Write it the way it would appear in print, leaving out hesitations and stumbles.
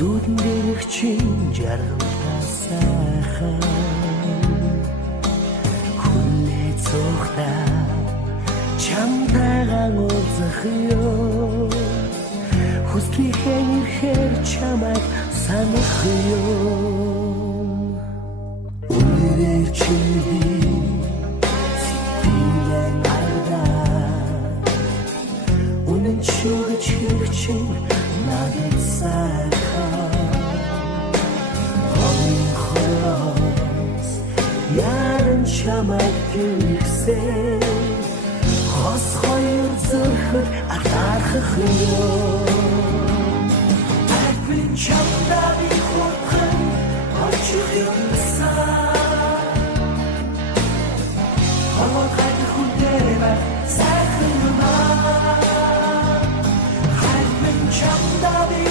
зүуд дээрх чин жаргалтасаа хүнээ цогта чамтайгаа уулзах ёо хүслийнхээ нэрхээр чамайг санах ёо үнээр чи сэтгэлээ ардаа үнэн чүгч хэрчин надад сайхан яран чамайг гэрсэн хос хоёр зүрхэд атархах ёо Арвин чамдаа хутхан очих юмсан Хавахад хүндэрэвэ сайхан юмаа Арвин чамдаа